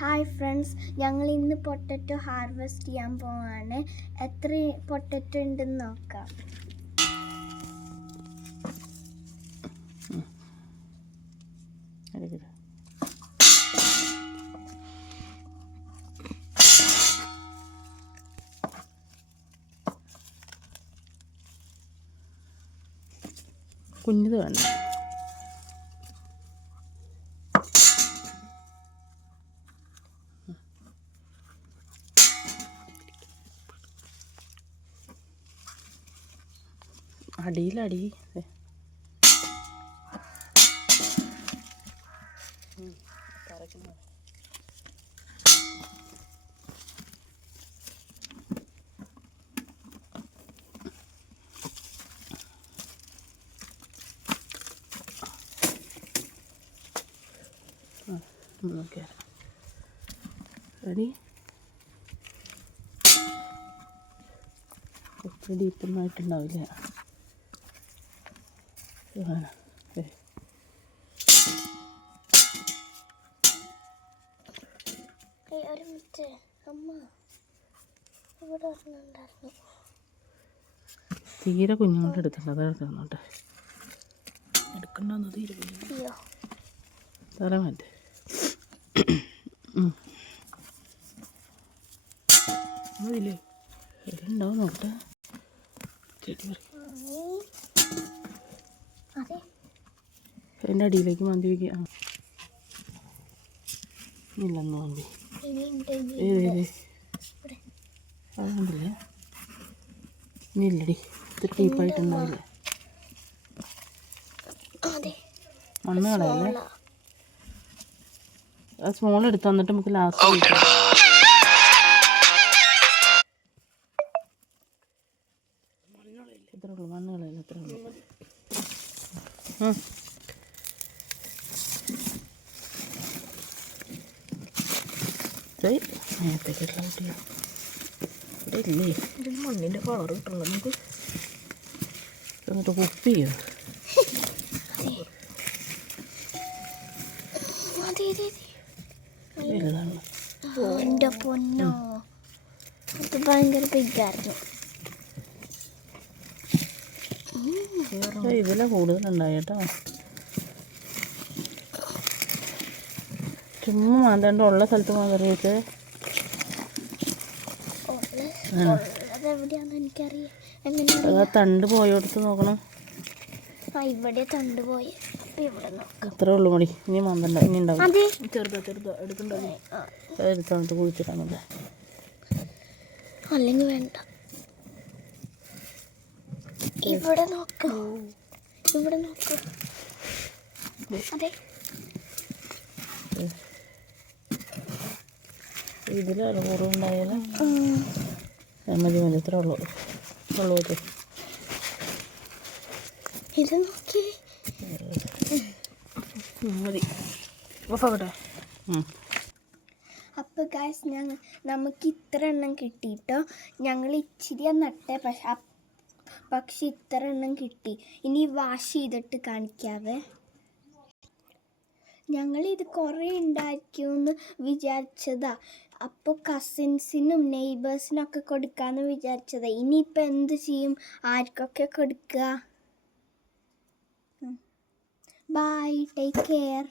Hi friends ഞങ്ങൾ ഇന്ന് potato harvest ചെയ്യാൻ പോവാണ്. എത്ര പൊട്ടറ്റോ ഉണ്ടെന്ന് നോക്കാം. കുഞ്ഞത് വേണ്ട അടിയിലടി. നോക്കിയാൽ റെഡി? ഒത്തിരി ഡീപ്പൊന്നും ആയിട്ടുണ്ടാവില്ല. ഇത് വേണം ദേ. ഒരു മിനിറ്റ് അമ്മ ഇവിടെ ഒരെണ്ണുണ്ടായിരുന്നു തീരെ കുഞ്ഞുങ്ങളുടെ എടുക്കണ്ട അതാ എടുക്കണോട്ടെ എടുക്കണ്ടെന്ന് തീരെ കുഞ്ഞു തല മാറ്റ് മതില്ലേ ഉണ്ടാവും നോക്കട്ടെ ചെടി പറയും അതിന്റെ അടിയിലേക്ക് മന്തി വയ്ക്കുക ആ. ഇല്ലെന്ന് മന്തി. ഏത് ഉണ്ട്. ഏത് അത് കണ്ടില്ലേ ഇനി ഇല്ലടി. ഇത് ഡീപ്പായിട്ടുണ്ടാവില്ല അതെ. മണ്ണ് കളയല്ലേ? ആ. സ്മോൾ എടുത്ത് തന്നിട്ട് നമുക്ക് ലാസ്റ്റ് ഇത്രേ ഉള്ളൂ മണ്ണ് കളയല്ലേ ഇത്രേ ഉള്ളൂ. നേരത്തേക്കുള്ള കുട്ടിയാ ഇവിടെ ഇല്ലേ ഇത് മണ്ണിന്റെ കളർ കിട്ടണല്ലോ നമുക്ക് എന്നിട്ട് കുപ്പി ചെയ്യോ അതെ അതെ അതെ വലുതാണ് എന്റെ പൊന്നോ. ഇത് ഭയങ്കര ബിഗായിരുന്നു ഇതിലെ കൂടുതലുണ്ടായി കേട്ടോ ചുമ്മാ മാന്തണ്ട ഉള്ള സ്ഥലത്ത് ആ തണ്ട് പോയോടത്ത് നോക്കണം. ആ ഇവിടെ ഉള്ളൂ മടി ഇനി മാന്തണ്ട ഇനി ഉണ്ടാവും. അതെ. ചെറുതാ ചെറുതാ. എടുക്കണ്ടോ ആ, എടുത്തോണ്ട് കുഴിച്ചിട്ടാണല്ലേ അല്ലെങ്കിൽ വേണ്ട. ഇവിടെ നോക്ക്. ഇവിടെ നോക്ക്. അതെ. ഇതിൽ കുറവുണ്ടായാലും ഉം. മതി മതി. ഇത്ര ഉള്ളു. ഉള്ളൂ ഇത്. ഇത് നോക്കി. മതി. ഓഫാവട്ടെ അപ്പോൾ ഗായ്സ് ഞങ്ങൾ നമുക്ക് ഇത്ര എണ്ണം കിട്ടിയിട്ടോ ഞങ്ങൾ ഇച്ചിരി നട്ടേ പക്ഷെ പക്ഷെ ഇത്ര എണ്ണം കിട്ടി. ഇനി വാഷ് ചെയ്തിട്ട് കാണിക്കാവേ. ഞങ്ങൾ ഇത് കുറേ ഉണ്ടാക്കിയെന്ന് വിചാരിച്ചതാ. അപ്പോൾ കസിൻസിനും നെയ്ബേഴ്സിനൊക്കെ കൊടുക്കാമെന്ന് വിചാരിച്ചതാ. ഇനിയിപ്പോൾ എന്ത് ചെയ്യും? ആർക്കൊക്കെ കൊടുക്കുക ബൈ ടേക്ക് കെയർ